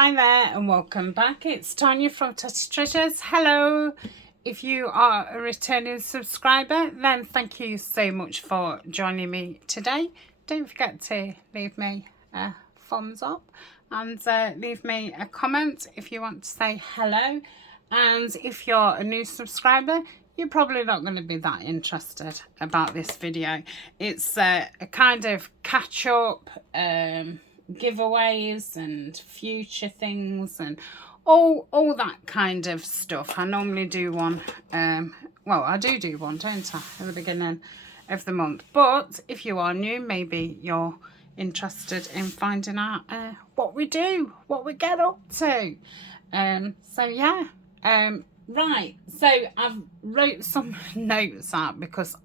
Hi there and welcome back. It's Tanya from Tatty Treasures. Hello. If you are a returning subscriber, then thank you so much for joining me today. Don't forget to leave me a thumbs up and leave me a comment if you want to say hello. And if you're a new subscriber, you're probably not going to be that interested about this video. It's a kind of catch up, giveaways and future things and all that kind of stuff. I normally do one, well, I do one, don't I, at the beginning of the month. But if you are new, maybe you're interested in finding out what we do, what we get up to. So yeah, right. So I've wrote some notes out because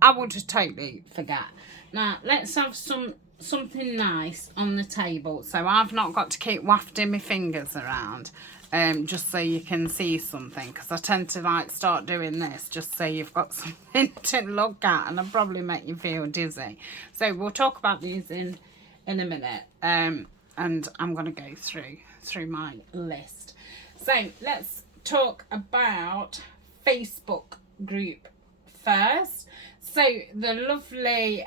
I would totally forget. Now let's have something nice on the table, so I've not got to keep wafting my fingers around, just so you can see something, because I tend to like start doing this just so you've got something to look at, and I'll probably make you feel dizzy. So we'll talk about these in a minute, and I'm going to go through my list. So let's talk about Facebook group first. So the lovely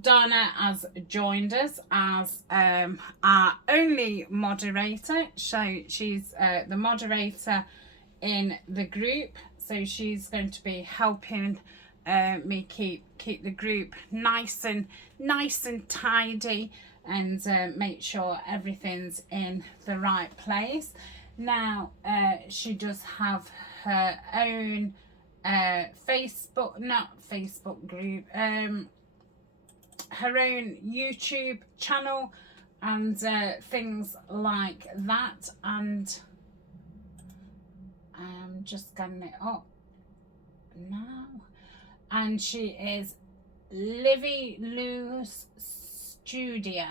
Donna has joined us as our only moderator. So she's the moderator in the group. So she's going to be helping me keep the group nice and tidy, and make sure everything's in the right place. Now she does have her own not Facebook group, her own YouTube channel and things like that, and I'm just getting it up now. And she is Livy Lou Studio.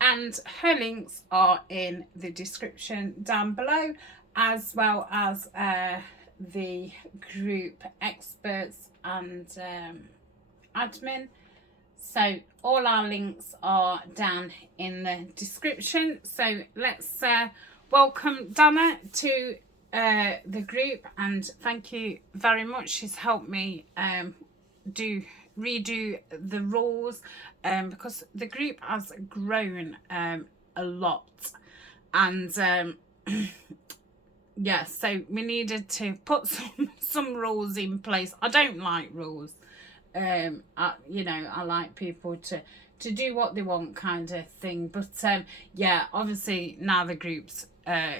And her links are in the description down below, as well as the group experts and admin. So all our links are down in the description. So let's welcome Donna to the group, and thank you very much. She's helped me redo the rules, because the group has grown a lot, and yeah, so we needed to put some rules in place. I don't like rules. I like people to do what they want, kind of thing. But yeah, obviously now the group's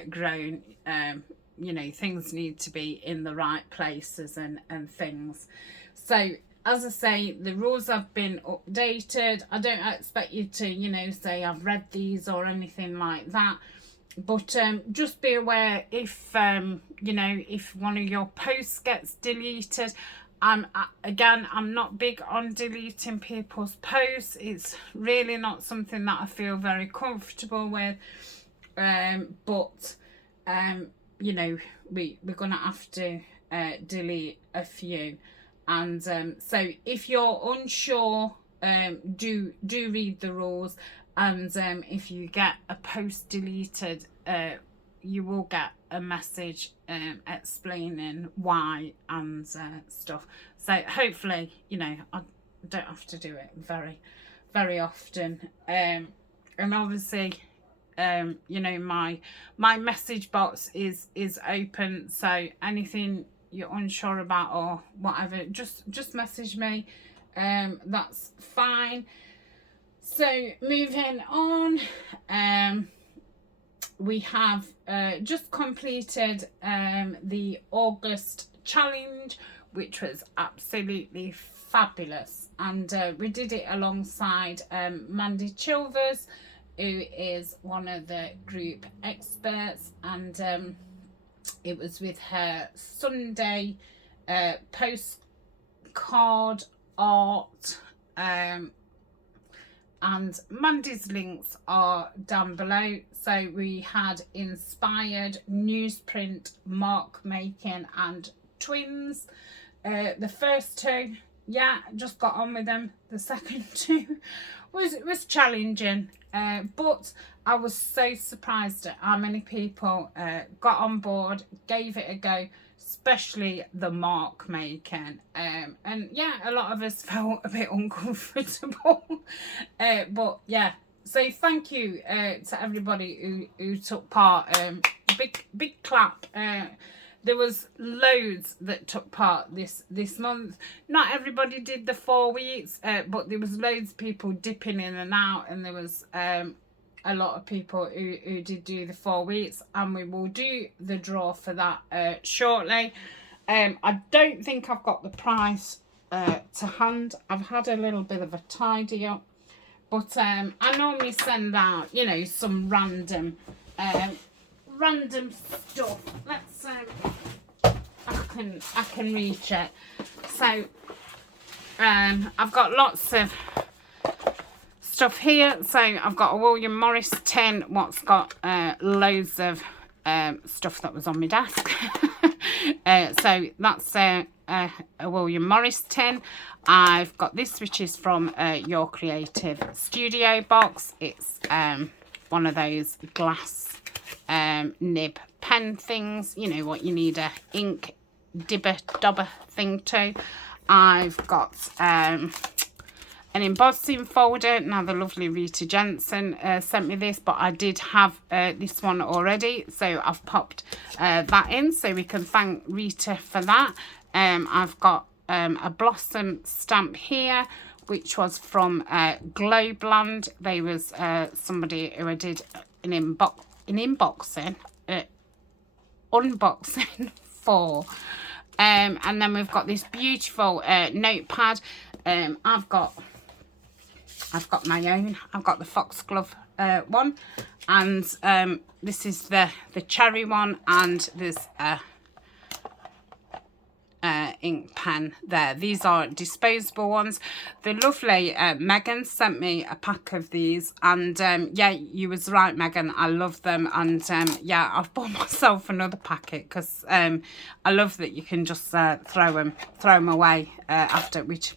grown, things need to be in the right places and things. So as I say, the rules have been updated. I don't expect you to, say I've read these or anything like that. But just be aware if, if one of your posts gets deleted. I'm not big on deleting people's posts. It's really not something that I feel very comfortable with. But we're going to have to delete a few. And so if you're unsure, do read the rules, and if you get a post deleted, you will get a message explaining why and stuff. So hopefully, I don't have to do it very often. And obviously, my message box is open, so anything you're unsure about or whatever, just message me. That's fine. So moving on, we have just completed the August challenge, which was absolutely fabulous, and we did it alongside Mandy Chilvers, who is one of the group experts, and it was with her Sunday postcard art, and Mandy's links are down below. So we had inspired newsprint, mark making and twins. The first two yeah, just got on with them. The second two was challenging, but I was so surprised at how many people got on board, gave it a go, especially the mark making. And yeah, a lot of us felt a bit uncomfortable, but yeah. So thank you to everybody who took part. Big clap. There was loads that took part this month. Not everybody did the 4 weeks, but there was loads of people dipping in and out, and there was a lot of people who did do the 4 weeks, and we will do the draw for that shortly. I don't think I've got the price to hand. I've had a little bit of a tidy up, but I normally send out, you know, some random stuff. Let's I can reach it. So I've got lots of stuff here. So I've got a William Morris tin, what's got loads of stuff that was on my desk. So that's a William Morris tin. I've got this, which is from Your Creative Studio box. It's one of those glass nib pen things, you know, what you need a ink dibber dobber thing to. I've got an embossing folder. Now the lovely Rita Jensen sent me this, but I did have this one already, so I've popped that in, so we can thank Rita for that. I've got a Blossom stamp here, which was from Globeland. They was somebody who I did an unboxing for. And then we've got this beautiful notepad. I've got my own. I've got the Foxglove one, and this is the cherry one, and there's a ink pen there. These are disposable ones. The lovely Megan sent me a pack of these, and yeah, you was right, Megan, I love them. And yeah, I've bought myself another packet because I love that you can just throw them away after, which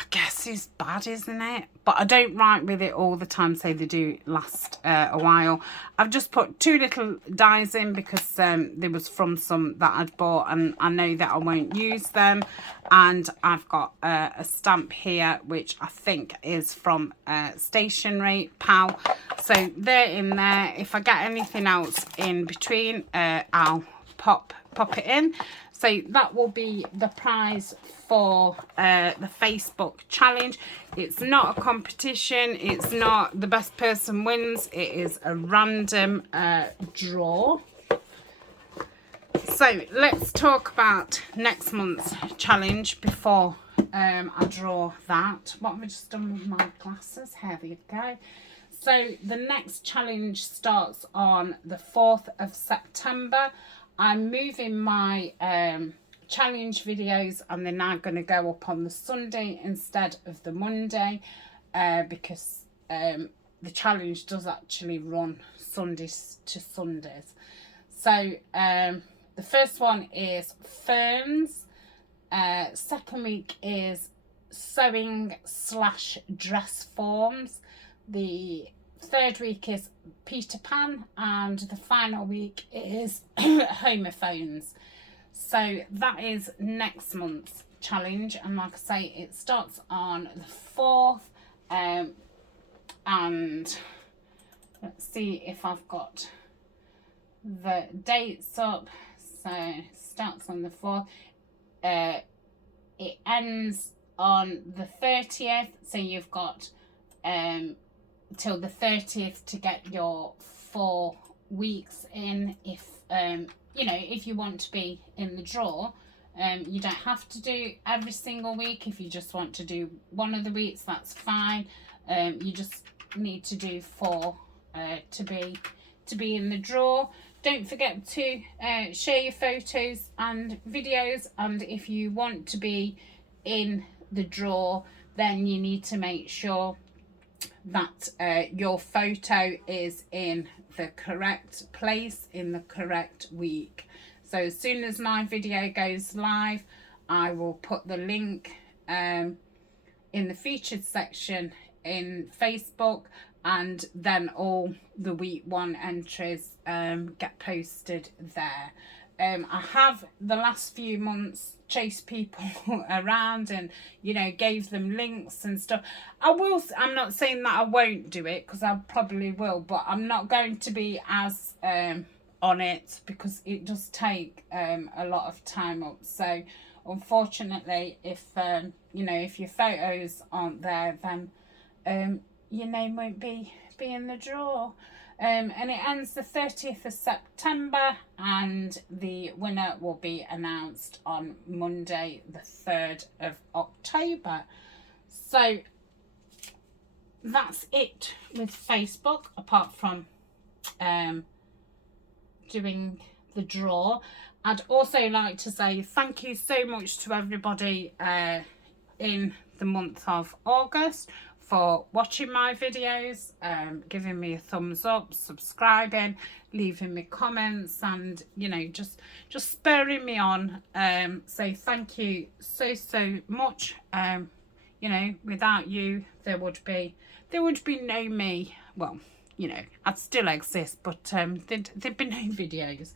I guess is bad, isn't it? But I don't write with it all the time, so they do last a while. I've just put 2 little dies in because there was from some that I'd bought, and I know that I won't use them. And I've got a stamp here, which I think is from Stationery Pal. So they're in there. If I get anything else in between, I'll pop it in. So that will be the prize for the Facebook challenge. It's not a competition. It's not the best person wins. It is a random draw. So let's talk about next month's challenge before I draw that. What have I just done with my glasses? Here we go. So the next challenge starts on the 4th of September. I'm moving my challenge videos, and they're now going to go up on the Sunday instead of the Monday, because the challenge does actually run Sundays to Sundays. So the first one is ferns. Second week is sewing / dress forms. The third week is Peter Pan, and the final week is homophones. So that is next month's challenge, and like I say, it starts on the 4th. And let's see if I've got the dates up. So it starts on the 4th. It ends on the 30th, so you've got till the 30th to get your 4 weeks in. If you know, if you want to be in the draw, you don't have to do every single week. If you just want to do one of the weeks, that's fine. You just need to do 4 to be in the draw. Don't forget to share your photos and videos, and if you want to be in the draw, then you need to make sure that your photo is in the correct place in the correct week. So as soon as my video goes live, I will put the link in the featured section in Facebook, and then all the week one entries get posted there. I have the last few months chased people around and, you know, gave them links and stuff. I'm not saying that I won't do it, because I probably will, but I'm not going to be as on it, because it does take a lot of time up. So unfortunately, if you know, if your photos aren't there, then your name won't be in the draw. And it ends the 30th of September, and the winner will be announced on Monday the 3rd of October. So that's it with Facebook, apart from doing the draw. I'd also like to say thank you so much to everybody in the month of August for watching my videos, giving me a thumbs up, subscribing, leaving me comments, and, you know, just spurring me on. So thank you so much. You know, without you, there would be no me. Well, you know, I'd still exist, but there'd be no videos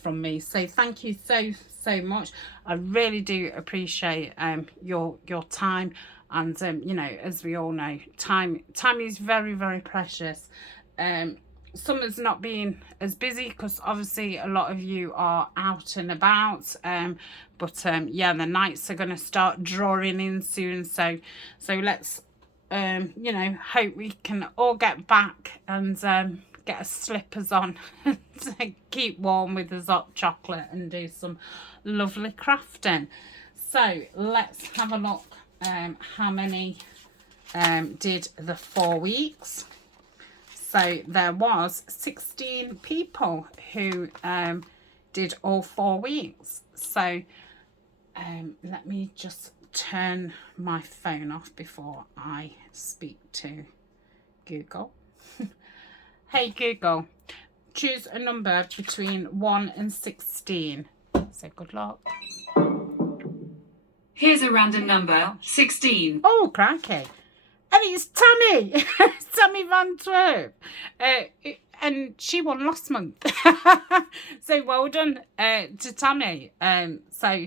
from me. So thank you so much. I really do appreciate your time. And, you know, as we all know, time is very precious. Summer's not been as busy, because obviously a lot of you are out and about. But yeah, the nights are going to start drawing in soon. So let's, you know, hope we can all get back and get our slippers on to keep warm with the hot chocolate and do some lovely crafting. So let's have a look. How many did the 4 weeks? So there was 16 people who did all 4 weeks. So let me just turn my phone off before I speak to Google. Hey Google, choose a number between 1 and 16. So good luck. Here's a random number, 16. Oh, crikey. And it's Tammy. Tammy Van Twerp. And she won last month. So well done to Tammy. So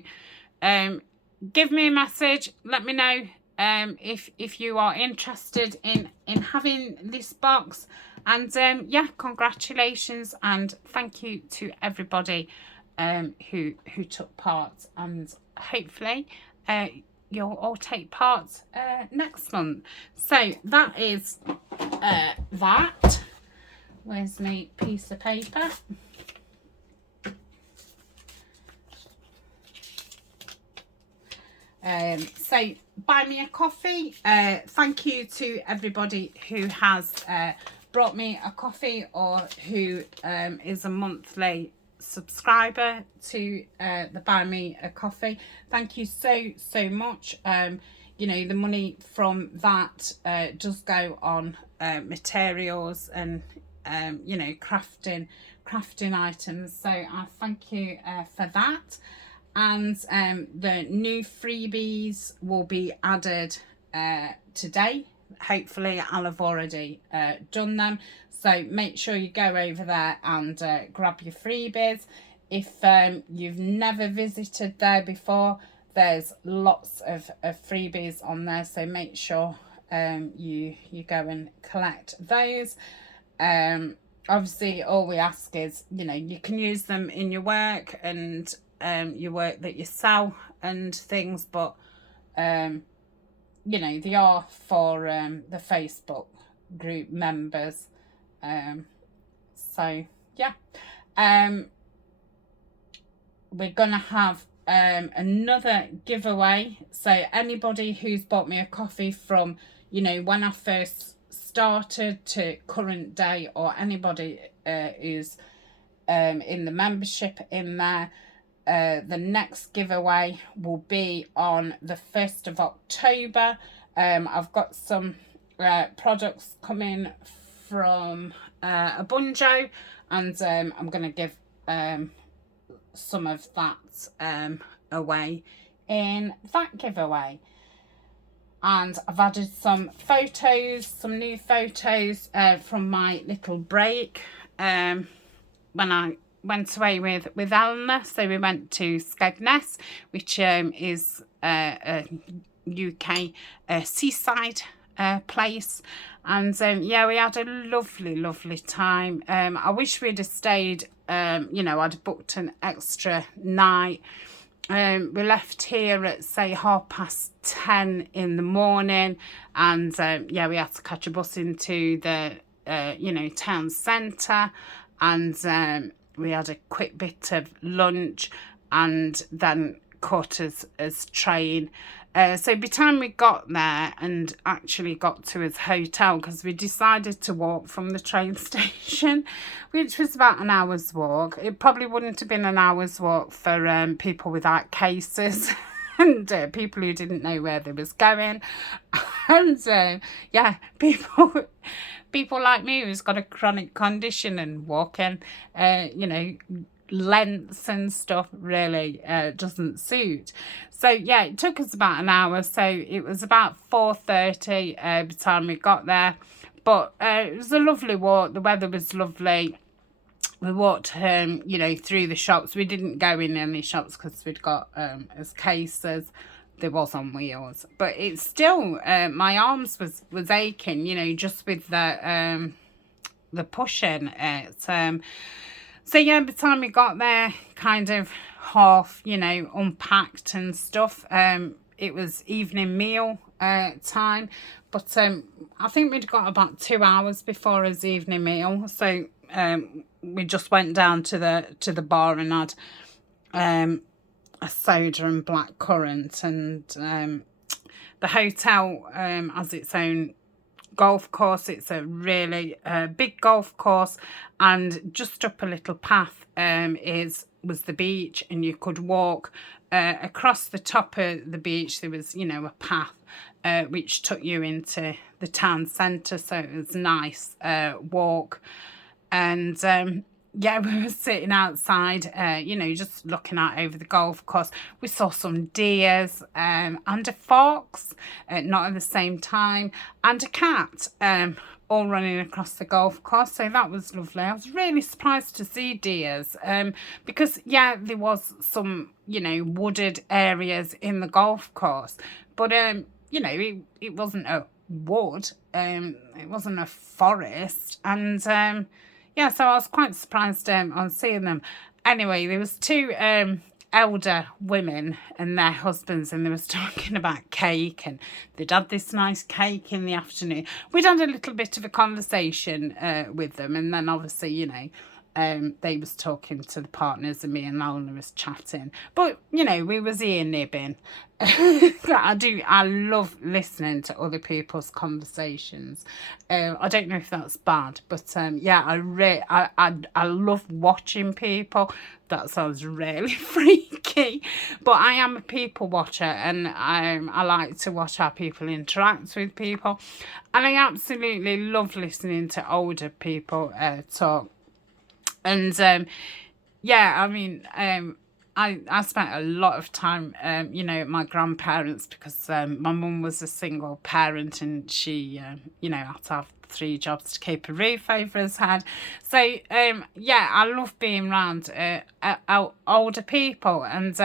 give me a message. Let me know if you are interested in having this box. And yeah, congratulations. And thank you to everybody who took part. And hopefully you'll all take part next month. So that is that. Where's my piece of paper? So buy me a coffee. Thank you to everybody who has brought me a coffee, or who is a monthly subscriber to the Buy Me a Coffee. Thank you so much. You know, the money from that does go on materials and you know, crafting items. So I thank you for that. And the new freebies will be added today. Hopefully I'll have already done them. So make sure you go over there and grab your freebies. If you've never visited there before, there's lots of freebies on there. So make sure you go and collect those. Obviously all we ask is, you know, you can use them in your work and your work that you sell and things, but you know, they are for the Facebook group members. So yeah, we're gonna have another giveaway. So anybody who's bought me a coffee from, you know, when I first started to current day, or anybody who's in the membership in there, the next giveaway will be on the 1st of October. I've got some products coming from Ubuntu, and I'm going to give some of that away in that giveaway. and I've added some photos, some new photos from my little break when I went away with Eleanor. So we went to Skegness, which is a UK seaside place, and yeah, we had a lovely time. I wish we'd have stayed. You know, I'd booked an extra night. We left here at say 10:30 in the morning, and yeah, we had to catch a bus into the you know, town centre, and we had a quick bit of lunch and then caught as train. So by the time we got there and actually got to his hotel, because we decided to walk from the train station, which was about an hour's walk. It probably wouldn't have been an hour's walk for people without cases and people who didn't know where they was going. And yeah, people like me who's got a chronic condition and walking, you know, lengths and stuff really doesn't suit. So yeah, it took us about an hour, so it was about 4:30 by the time we got there. But it was a lovely walk. The weather was lovely. We walked you know, through the shops. We didn't go in any shops because we'd got as cases. There was on wheels, but it's still my arms was aching, you know, just with the pushing it. So yeah, by the time we got there, kind of half, you know, unpacked and stuff, it was evening meal time. But I think we'd got about 2 hours before his evening meal. So we just went down to the bar and had a soda and blackcurrant. And the hotel has its own golf course. It's a really big golf course, and just up a little path was the beach, and you could walk across the top of the beach. There was, you know, a path which took you into the town centre, so it was a nice walk. And yeah, we were sitting outside, you know, just looking out over the golf course. We saw some deers and a fox, not at the same time, and a cat, all running across the golf course. So that was lovely. I was really surprised to see deers, because, yeah, there was some, you know, wooded areas in the golf course. But, you know, it wasn't a wood, it wasn't a forest, and yeah, so I was quite surprised on seeing them. Anyway, there was two elder women and their husbands, and they was talking about cake, and they'd had this nice cake in the afternoon. We'd had a little bit of a conversation with them, and then obviously, you know, they was talking to the partners, and me and Eleanor was chatting. But, you know, we was ear nibbing. I love listening to other people's conversations. I don't know if that's bad, but yeah, I love watching people. That sounds really freaky, but I am a people watcher, and I like to watch how people interact with people, and I absolutely love listening to older people talk. And yeah, I mean, I spent a lot of time, you know, at my grandparents, because my mum was a single parent, and she, you know, had to have 3 jobs to keep a roof over his head. So, yeah, I love being around older people, and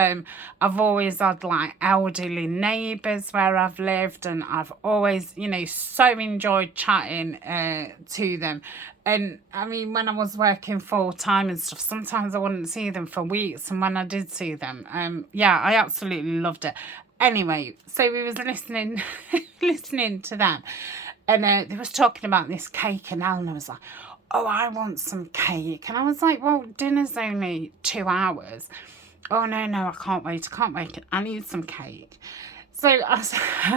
I've always had, like, elderly neighbours where I've lived, and I've always, you know, so enjoyed chatting to them. And I mean, when I was working full time and stuff, sometimes I wouldn't see them for weeks, and when I did see them, yeah, I absolutely loved it. Anyway, so we was listening to them, and they was talking about this cake, and Eleanor was like, "Oh, I want some cake," and I was like, "Well, dinner's only 2 hours." "Oh, no, I can't wait. I need some cake." So I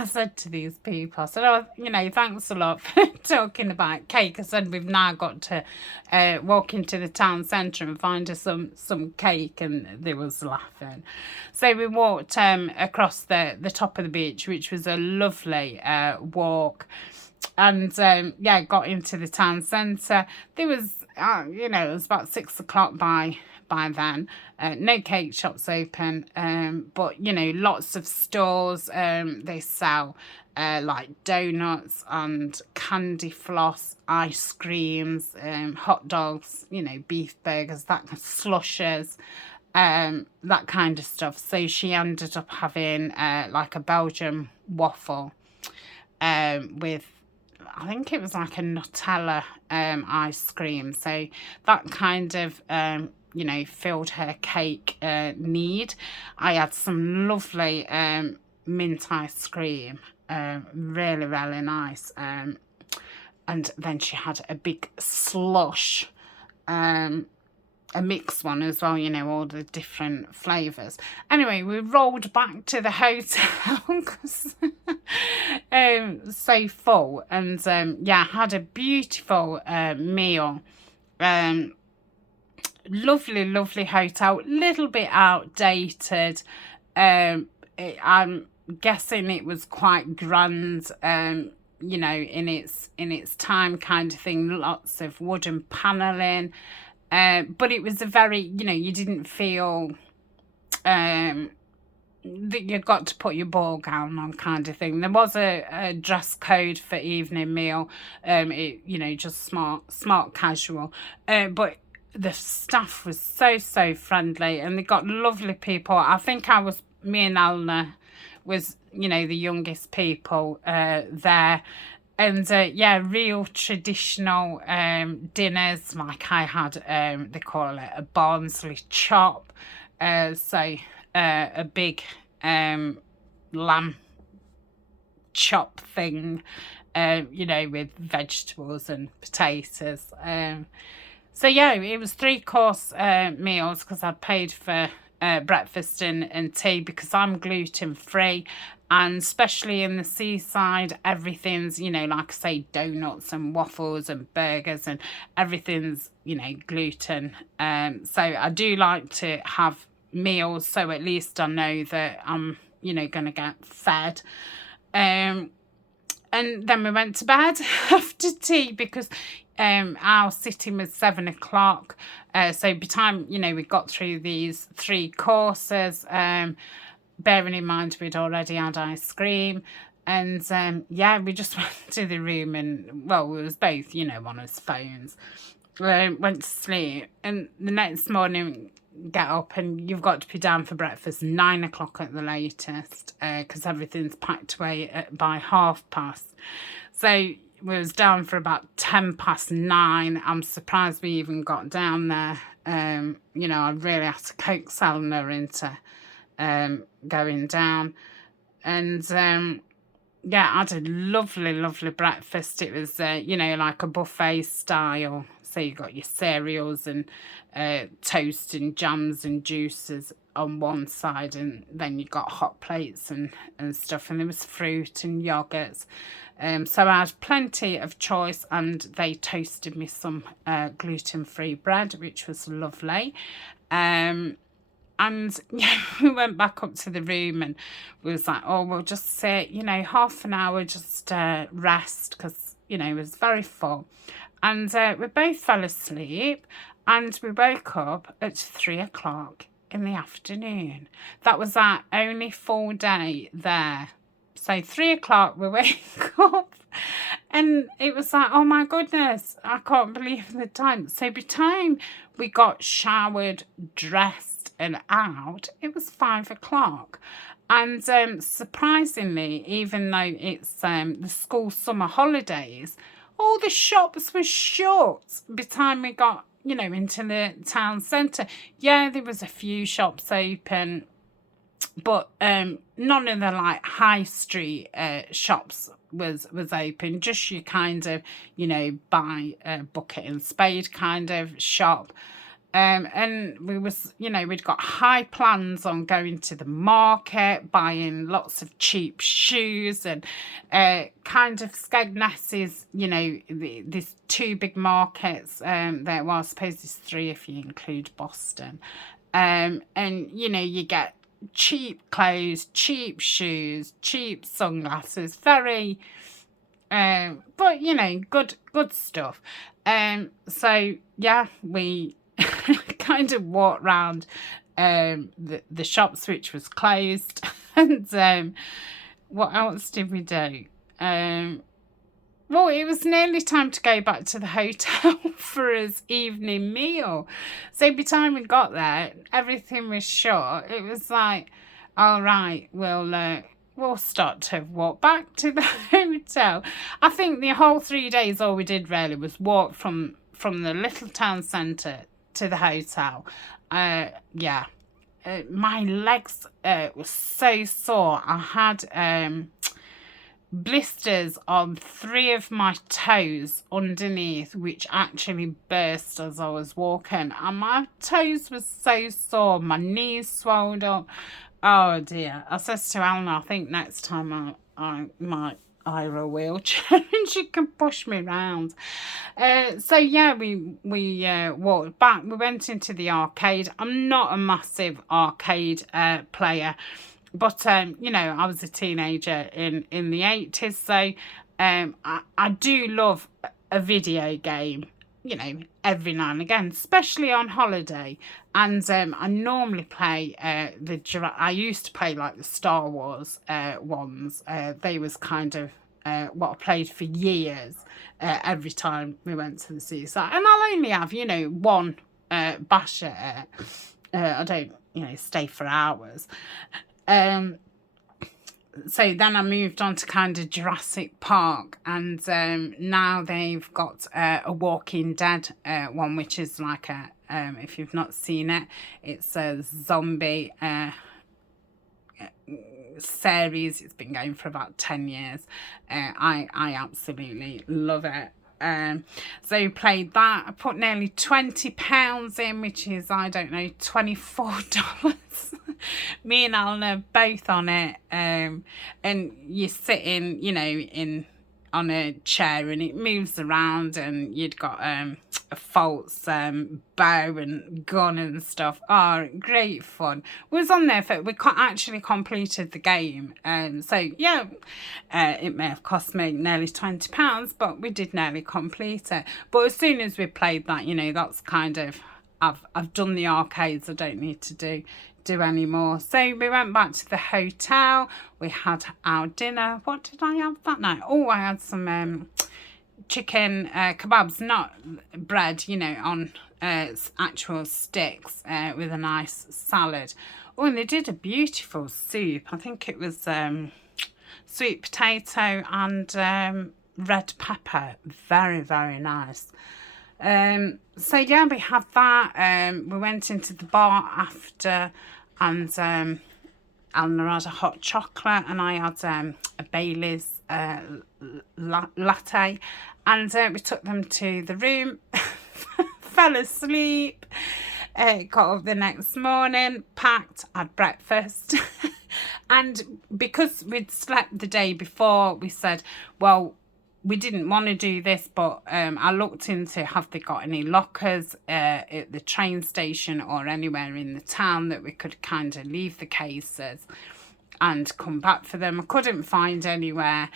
said to these people, I said, "Oh, you know, thanks a lot for talking about cake." I said, "We've now got to walk into the town centre and find us some cake," and they was laughing. So we walked across the top of the beach, which was a lovely walk, and yeah, got into the town centre. There was, you know, it was about 6 o'clock by by then. No cake shops open, but you know, lots of stores. They sell like donuts and candy floss, ice creams, hot dogs, you know, beef burgers, that slushes, that kind of stuff. So she ended up having like a Belgian waffle with, I think it was like a Nutella ice cream. So that kind of you know, filled her cake need. I had some lovely mint ice cream, really, really nice. And then she had a big slush, a mixed one as well, you know, all the different flavours. Anyway, we rolled back to the hotel because so full, and yeah, had a beautiful meal. Lovely, lovely hotel, little bit outdated. I'm guessing it was quite grand, you know, in its time kind of thing. Lots of wooden panelling. But it was a very, you know, you didn't feel that you got to put your ball gown on kind of thing. There was a dress code for evening meal, you know, just smart casual. But the staff was so friendly, and they got lovely people. I think me and Eleanor was, you know, the youngest people there. And yeah, real traditional dinners. Like I had, they call it a Barnsley chop. So a big lamb chop thing, you know, with vegetables and potatoes. So yeah, it was 3-course meals because I'd paid for breakfast and tea because I'm gluten free. And especially in the seaside, everything's, you know, like I say, donuts and waffles and burgers and everything's, you know, gluten. So I do like to have meals, so at least I know that I'm, you know, going to get fed. And then we went to bed after tea because our sitting was 7 o'clock. So by the time, you know, we got through these 3 courses, bearing in mind we'd already had ice cream, and yeah, we just went to the room and, well, we was both, you know, on his phones. Went to sleep, and the next morning get up and you've got to be down for breakfast 9 o'clock at the latest, because everything's packed away by 9:30. So we was down for about 9:10. I'm surprised we even got down there. You know, I really had to coax Eleanor into going down. And yeah, I had a lovely breakfast. It was you know, like a buffet style. So you got your cereals and toast and jams and juices on one side, and then you got hot plates and stuff, and there was fruit and yogurts. So I had plenty of choice, and they toasted me some gluten-free bread, which was lovely. And yeah, we went back up to the room and we was like, oh, we'll just sit, you know, half an hour, just rest, because, you know, it was very full. And we both fell asleep, and we woke up at 3 o'clock in the afternoon. That was our only full day there. So 3 o'clock we wake up, and it was like, oh my goodness, I can't believe the time. So by the time we got showered, dressed and out, it was 5 o'clock. And surprisingly, even though it's the school summer holidays, all the shops were shut by the time we got, you know, into the town centre. Yeah, there was a few shops open, but none of the like high street shops was open. Just your kind of, you know, buy a bucket and spade kind of shop. And we was, you know, we'd got high plans on going to the market, buying lots of cheap shoes and kind of Skegness's, you know, there's 2 big markets there. Well, I suppose there's 3 if you include Boston. And, you know, you get cheap clothes, cheap shoes, cheap sunglasses, very, but, you know, good stuff. So, yeah, we kind of walked round the shops, which was closed. And what else did we do? Well, it was nearly time to go back to the hotel for his evening meal. So by the time we got there, everything was shut. It was like, all right, we'll start to walk back to the hotel. I think the whole 3 days, all we did really was walk from the little town centre to the hotel. Yeah. My legs were so sore. I had blisters on 3 of my toes underneath, which actually burst as I was walking, and my toes were so sore, my knees swelled up. Oh dear. I said to Eleanor, I think next time I might hire a wheelchair and she can push me around. So yeah, we walked back. We went into the arcade. I'm not a massive arcade player, but you know, I was a teenager in the 80s, so I do love a video game, you know, every now and again, especially on holiday. And I normally play I used to play like the Star Wars ones. They was kind of what I played for years every time we went to the seaside. And I'll only have, you know, one bash at it. I don't, you know, stay for hours. So then I moved on to kind of Jurassic Park, and now they've got a Walking Dead one, which is like a, if you've not seen it, it's a zombie series. It's been going for about 10 years. I absolutely love it. So played that. I put nearly £20 in, which is, I don't know, $24. Me and Alna both on it. And you're sitting, you know, on a chair, and it moves around, and you'd got a false bow and gun and stuff. Oh, great fun. We was on there for, we actually completed the game. So yeah, it may have cost me nearly £20, but we did nearly complete it. But as soon as we played that, you know, that's kind of, I've done the arcades. I don't need to do any more. So we went back to the hotel. We had our dinner. What did I have that night? Oh, I had some chicken kebabs, not bread, you know, on actual sticks with a nice salad. Oh, and they did a beautiful soup. I think it was sweet potato and red pepper. Very, very nice. So yeah, we had that. We went into the bar after, and Eleanor had a hot chocolate, and I had a Bailey's latte, and we took them to the room. Fell asleep. Got up the next morning, packed, had breakfast. And because we'd slept the day before, we said, well, we didn't want to do this, but I looked into, have they got any lockers at the train station or anywhere in the town that we could kind of leave the cases and come back for them. I couldn't find anywhere.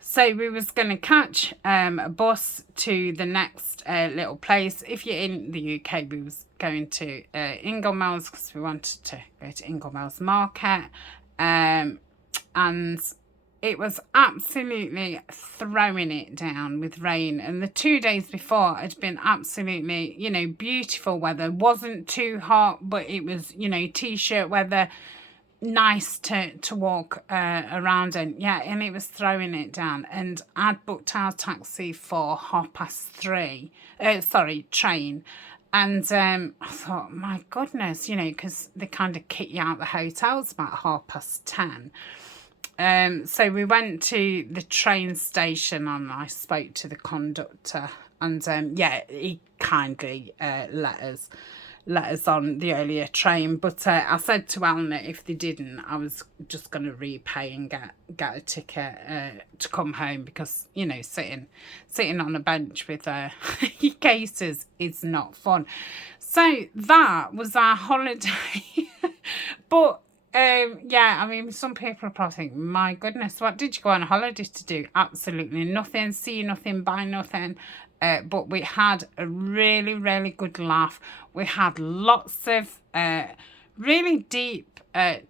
So we was going to catch a bus to the next little place. If you're in the UK, we was going to Inglemells, because we wanted to go to Inglemells Market. And it was absolutely throwing it down with rain. And the 2 days before had been absolutely, you know, beautiful weather. Wasn't too hot, but it was, you know, t-shirt weather. Nice to walk around in. Yeah, and it was throwing it down. And I'd booked our taxi for 3:30. Train. And I thought, my goodness, you know, because they kind of kick you out the hotels about 10:30. So we went to the train station, and I spoke to the conductor, and yeah, he kindly let us on the earlier train. But I said to Eleanor, if they didn't, I was just going to repay and get a ticket to come home, because, you know, sitting on a bench with your cases is not fun. So that was our holiday. But yeah, I mean, some people are probably thinking, my goodness, what did you go on holiday to do? Absolutely nothing, see nothing, buy nothing. but we had a really, really good laugh. We had lots of really deep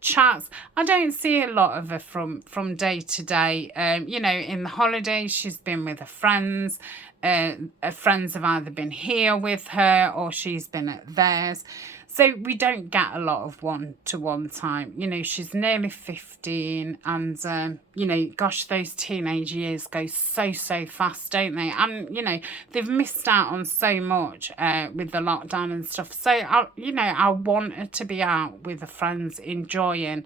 chats. I don't see a lot of her from day to day. You know, in the holidays, she's been with her friends. Her friends have either been here with her or she's been at theirs. So we don't get a lot of one-to-one time. You know, she's nearly 15 and, you know, gosh, those teenage years go so fast, don't they? And, you know, they've missed out on so much with the lockdown and stuff. So, I want her to be out with her friends enjoying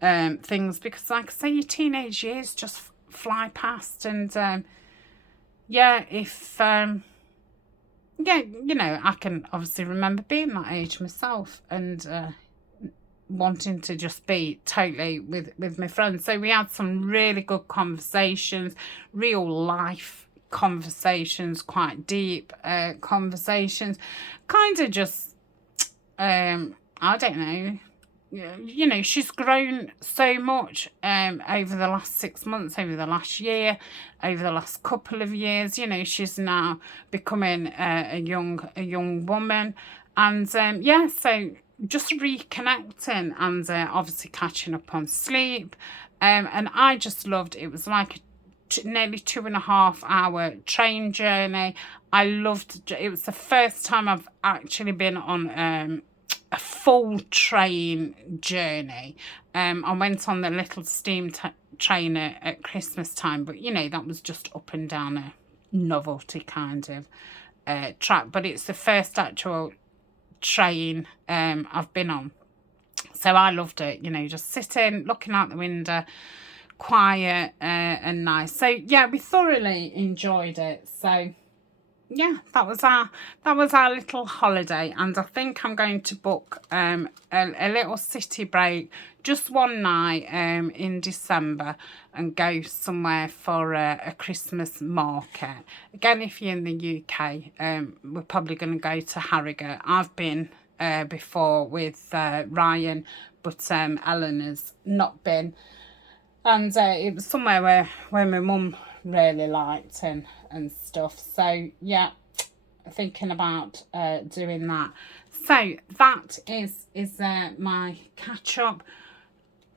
things because, like I say, your teenage years just fly past and, if... yeah, you know, I can obviously remember being that age myself and wanting to just be totally with my friends. So we had some really good conversations, real life conversations, quite deep conversations, kind of just, I don't know, you know, she's grown so much over the last 6 months, over the last year, over the last couple of years. You know, she's now becoming a young woman, and so just reconnecting and obviously catching up on sleep, and I just loved it. It was like nearly 2.5 hour train journey. I loved it. It was the first time I've actually been on a full train journey. I went on the little steam train at Christmas time, but you know, that was just up and down a novelty kind of track. But it's the first actual train I've been on. So I loved it, you know, just sitting, looking out the window, quiet and nice. So yeah, we thoroughly enjoyed it. So yeah, that was our little holiday, and I think I'm going to book a little city break, just one night in December, and go somewhere for a Christmas market. Again, if you're in the UK, we're probably going to go to Harrogate. I've been before with Ryan, but Ellen has not been, and it was somewhere where my mum really liked and stuff. So yeah, thinking about doing that. So that is my catch up.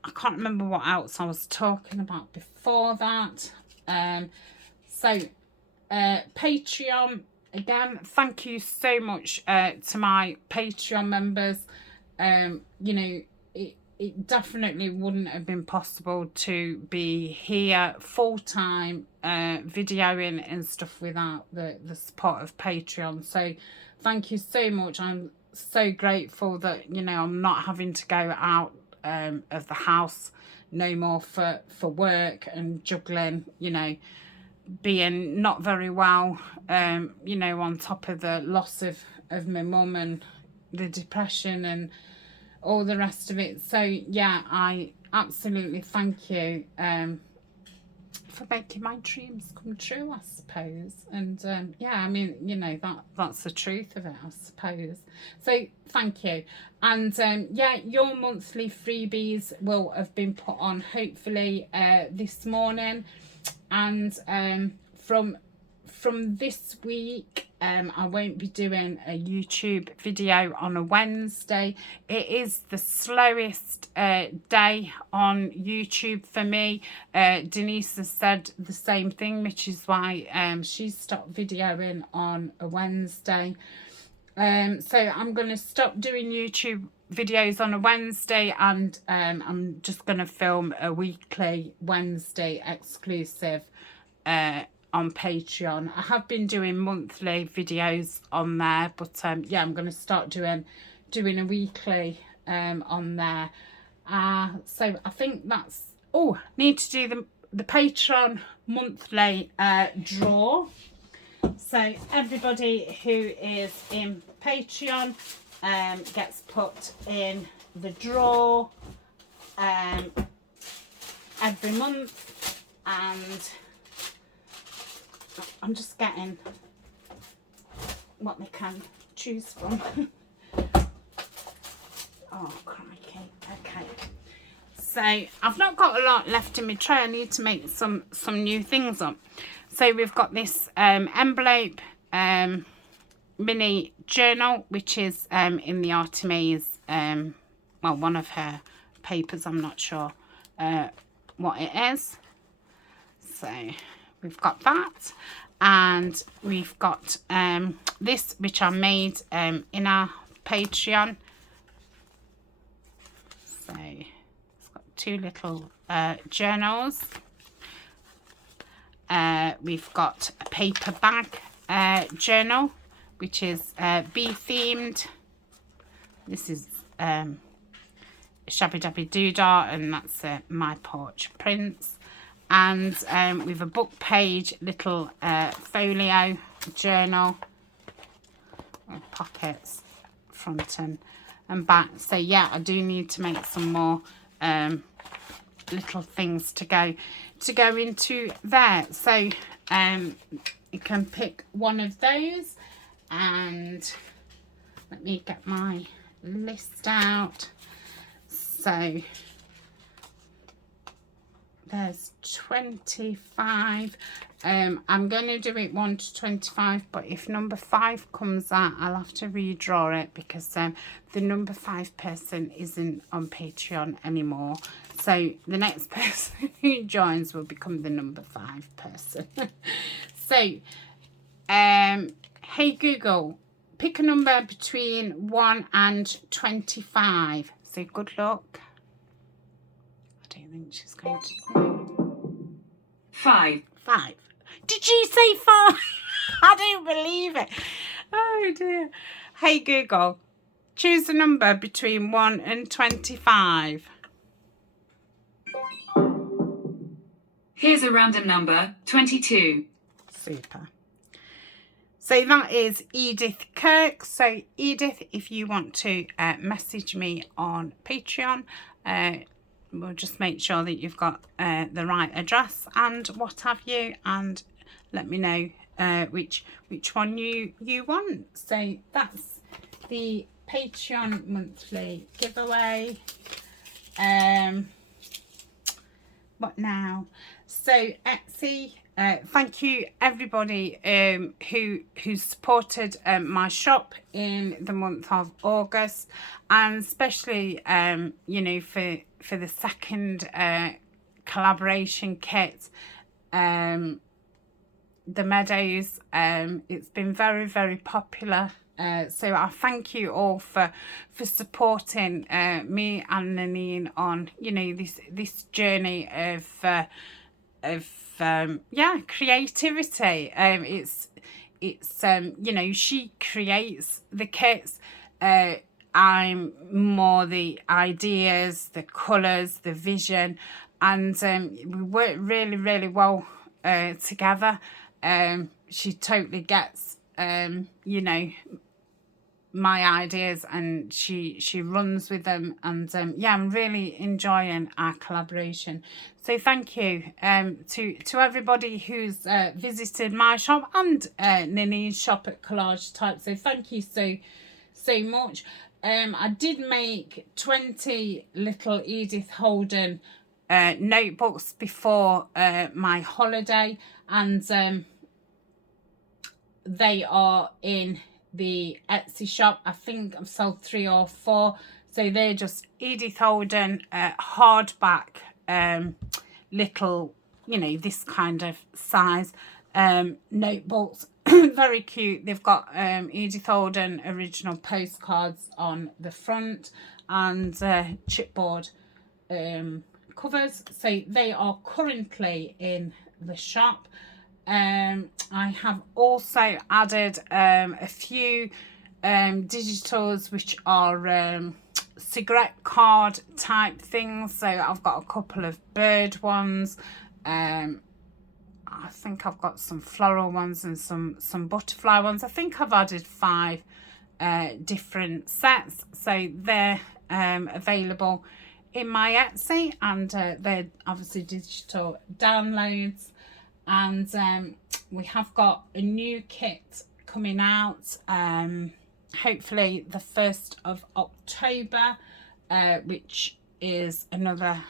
I can't remember what else I was talking about before that. So Patreon, again, thank you so much to my Patreon members. You know, it definitely wouldn't have been possible to be here full-time videoing and stuff without the support of Patreon. So thank you so much. I'm so grateful that, you know, I'm not having to go out of the house no more for work and juggling, you know, being not very well, you know, on top of the loss of my mum and the depression and all the rest of it. So yeah, I absolutely thank you for making my dreams come true, I suppose. And yeah, I mean, you know, that's the truth of it, I suppose. So thank you. And yeah, your monthly freebies will have been put on hopefully this morning. And from this week, I won't be doing a YouTube video on a Wednesday. It is the slowest day on YouTube for me. Denise has said the same thing, which is why she stopped videoing on a Wednesday. So I'm going to stop doing YouTube videos on a Wednesday, and I'm just going to film a weekly Wednesday exclusive on Patreon. I have been doing monthly videos on there, but yeah, I'm going to start doing a weekly on there. So I think that's... Oh, need to do the Patreon monthly draw. So everybody who is in Patreon gets put in the draw every month, and I'm just getting what they can choose from. Oh, crikey. Okay. So I've not got a lot left in my tray. I need to make some new things up. So we've got this envelope mini journal, which is in the Artemis, well, one of her papers. I'm not sure what it is. So we've got that, and we've got this, which I made in our Patreon. So it's got two little journals. We've got a paper bag journal, which is bee themed. This is Shabby Dabby Doodah, and that's My Porch Prince. And with a book page little folio journal with pockets front and back. So yeah, I do need to make some more little things to go into there. So you can pick one of those, and let me get my list out. So there's 25. I'm going to do it 1 to 25, but if number 5 comes out, I'll have to redraw it, because the number 5 person isn't on Patreon anymore. So the next person who joins will become the number 5 person. So, hey Google, pick a number between 1 and 25. So good luck. I don't think she's going to. 5. 5. Did you say 5? I don't believe it. Oh dear. Hey Google, choose a number between 1 and 25. Here's a random number, 22. Super. So that is Edith Kirk. So Edith, if you want to message me on Patreon, we'll just make sure that you've got the right address and what have you, and let me know which one you want. So that's the Patreon monthly giveaway. What now? So Etsy, thank you everybody who supported my shop in the month of August, and especially you know, for the second collaboration kit, the Meadows. It's been very, very popular. So I thank you all for supporting me and Nanine on, you know, this journey of yeah, creativity. It's you know, she creates the kits. I'm more the ideas, the colours, the vision, and we work really, really well together. She totally gets you know, my ideas, and she runs with them, and yeah, I'm really enjoying our collaboration. So thank you to everybody who's visited my shop and Nini's shop at Collage Type. So thank you so much. I did make 20 little Edith Holden notebooks before my holiday, and they are in the Etsy shop. I think I've sold 3 or 4. So they're just Edith Holden hardback little, you know, this kind of size notebooks. Very cute. They've got Edith Holden original postcards on the front, and chipboard covers. So they are currently in the shop. I have also added a few digitals, which are cigarette card type things. So I've got a couple of bird ones. I think I've got some floral ones and some butterfly ones. I think I've added 5 different sets. So they're available in my Etsy, and they're obviously digital downloads. And we have got a new kit coming out, hopefully the 1st of October, which is another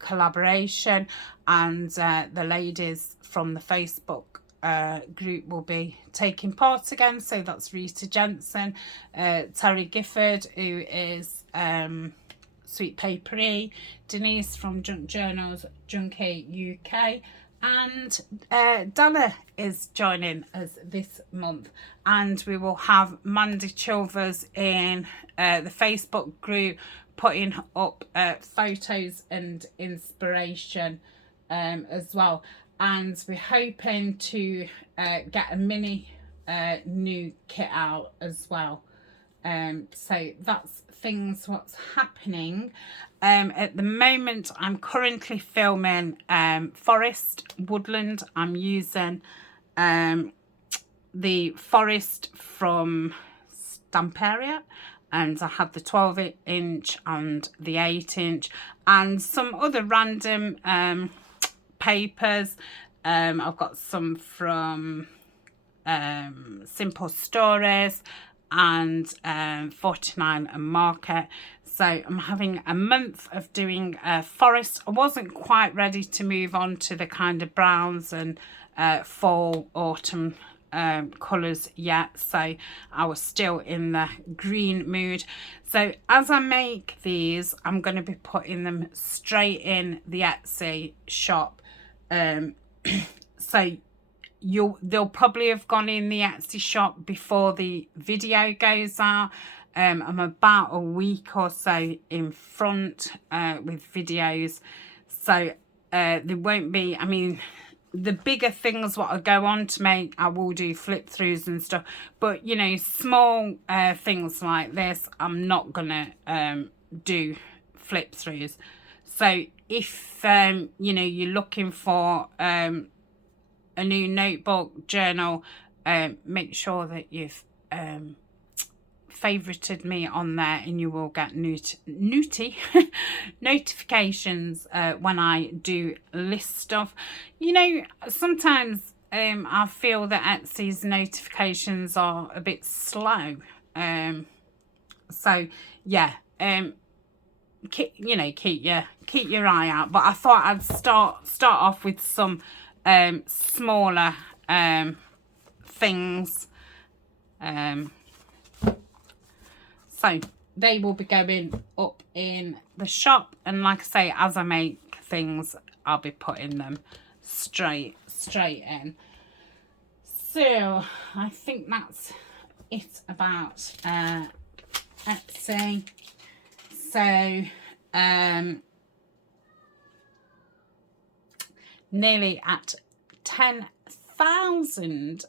collaboration, and the ladies from the Facebook group will be taking part again. So that's Rita Jensen, Terry Gifford, who is Sweet Papery, Denise from Junk Journals, Junkie UK, and Dana is joining us this month. And we will have Mandy Chilvers in the Facebook group putting up photos and inspiration as well. And we're hoping to get a mini new kit out as well. So that's what's happening. At the moment, I'm currently filming forest, woodland. I'm using the forest from Stamperia, and I have the 12-inch and the 8-inch and some other random papers. I've got some from Simple Stories and 49 and Market. So I'm having a month of doing forest. I wasn't quite ready to move on to the kind of browns and fall, autumn colours yet, so I was still in the green mood. So as I make these, I'm going to be putting them straight in the Etsy shop. So they'll probably have gone in the Etsy shop before the video goes out. I'm about a week or so in front with videos, so there won't be, I mean, the bigger things what I go on to make, I will do flip throughs and stuff, but you know, small things like this, I'm not gonna do flip throughs. So if you know, you're looking for a new notebook, journal, make sure that you've favorited me on there, and you will get notifications when I do list stuff. You know, sometimes I feel that Etsy's notifications are a bit slow. So yeah, keep your eye out. But I thought I'd start off with some smaller things. So they will be going up in the shop, and like I say, as I make things, I'll be putting them straight in. So I think that's it about Etsy. So nearly at 10,000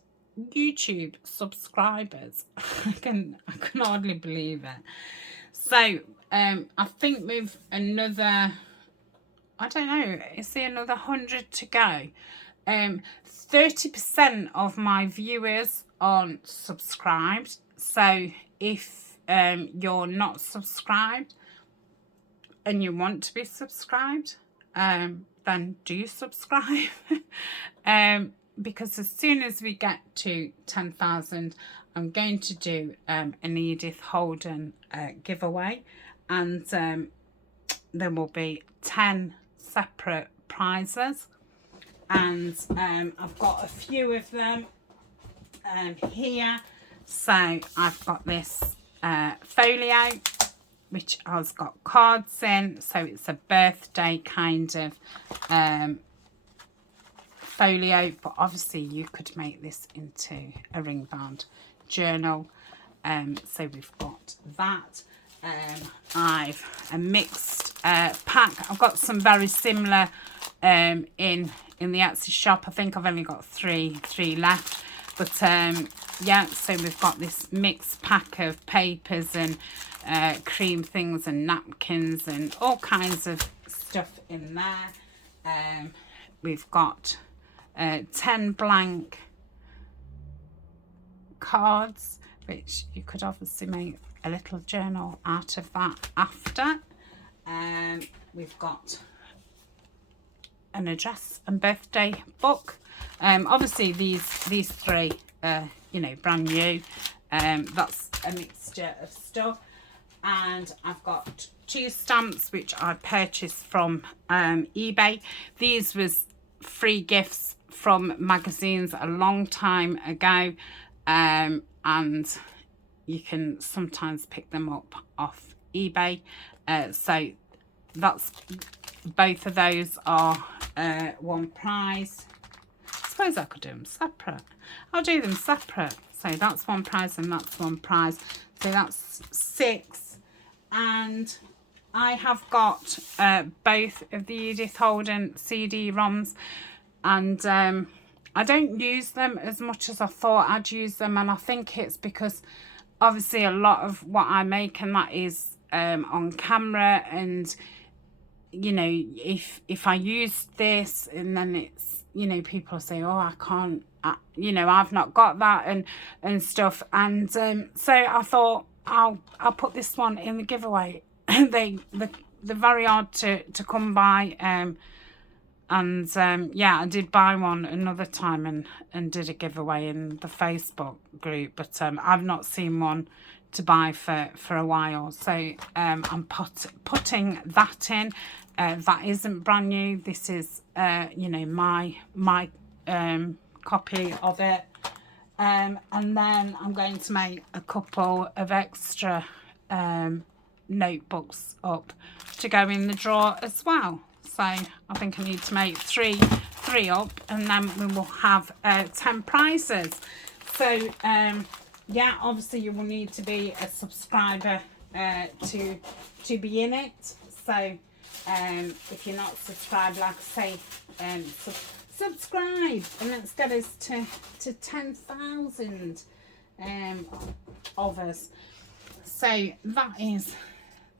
YouTube subscribers. I can hardly believe it. So I think with another, I don't know, is there another 100 to go? 30% of my viewers aren't subscribed. So if you're not subscribed and you want to be subscribed, then do subscribe. Because as soon as we get to 10,000, I'm going to do an Edith Holden giveaway, and there will be 10 separate prizes, and I've got a few of them here. So I've got this folio which has got cards in, so it's a birthday kind of folio, but obviously you could make this into a ring bound journal. So we've got that. I've a mixed pack. I've got some very similar in the Etsy shop. I think I've only got three left, but yeah, so we've got this mixed pack of papers and cream things and napkins and all kinds of stuff in there. We've got 10 blank cards, which you could obviously make a little journal out of that after. We've got an address and birthday book. Obviously these three you know, brand new. That's a mixture of stuff. And I've got 2 stamps which I purchased from eBay. These was free gifts from magazines a long time ago, and you can sometimes pick them up off eBay. So that's, both of those are one prize. I suppose I could do them separate. I'll do them separate. So that's one prize and that's one prize. So that's 6. And I have got both of the Edith Holden CD-ROMs, and I don't use them as much as I thought I'd use them, and I think it's because obviously a lot of what I make and that is on camera, and you know, if I use this and then it's, you know, people say, oh, I can't, you know, I've not got that and stuff, and so I thought I'll put this one in the giveaway. They're very hard to come by, and yeah, I did buy one another time and did a giveaway in the Facebook group, but I've not seen one to buy for a while, so I'm putting that in. That isn't brand new. This is you know, my copy of it, and then I'm going to make a couple of extra notebooks up to go in the drawer as well. So I think I need to make three up, and then we will have 10 prizes. So yeah, obviously you will need to be a subscriber to be in it. So if you're not subscribed, like I say, subscribe, and let's get us to 10,000 of us. So that is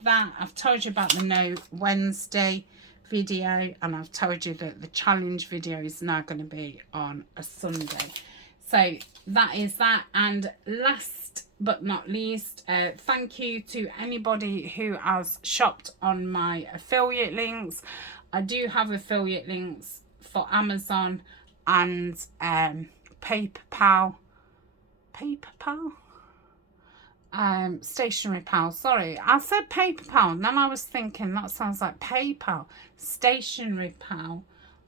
that. I've told you about the No Wednesday video, and I've told you that the challenge video is now going to be on a Sunday. So that is that. And last but not least, thank you to anybody who has shopped on my affiliate links. I do have affiliate links for Amazon and PayPal, Stationery Pal. Sorry, I said PayPal, and then I was thinking that sounds like PayPal. Stationery Pal,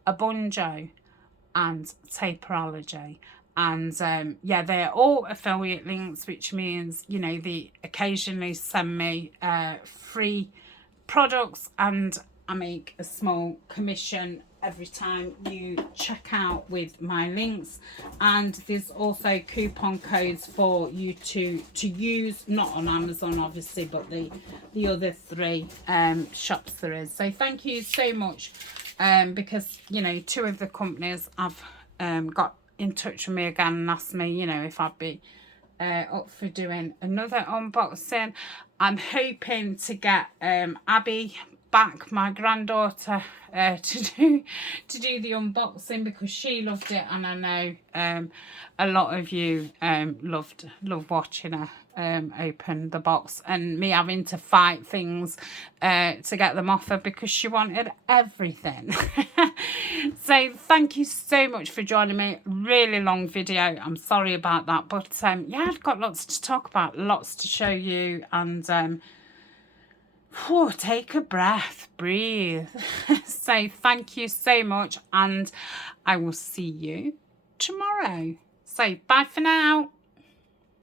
Abunjo, and Taperology. And yeah, they're all affiliate links, which means, you know, they occasionally send me free products, and I make a small commission every time you check out with my links. And there's also coupon codes for you to use, not on Amazon obviously, but the other 3 shops there is. So thank you so much, because, you know, 2 of the companies have got in touch with me again and asked me, you know, if I'd be up for doing another unboxing. I'm hoping to get Abby back, my granddaughter, to do the unboxing, because she loved it, and I know a lot of you loved watching her open the box, and me having to fight things to get them off her because she wanted everything. So thank you so much for joining me. Really long video, I'm sorry about that, but yeah, I've got lots to talk about, lots to show you, and take a breath, breathe. So thank you so much, and I will see you tomorrow. So bye for now.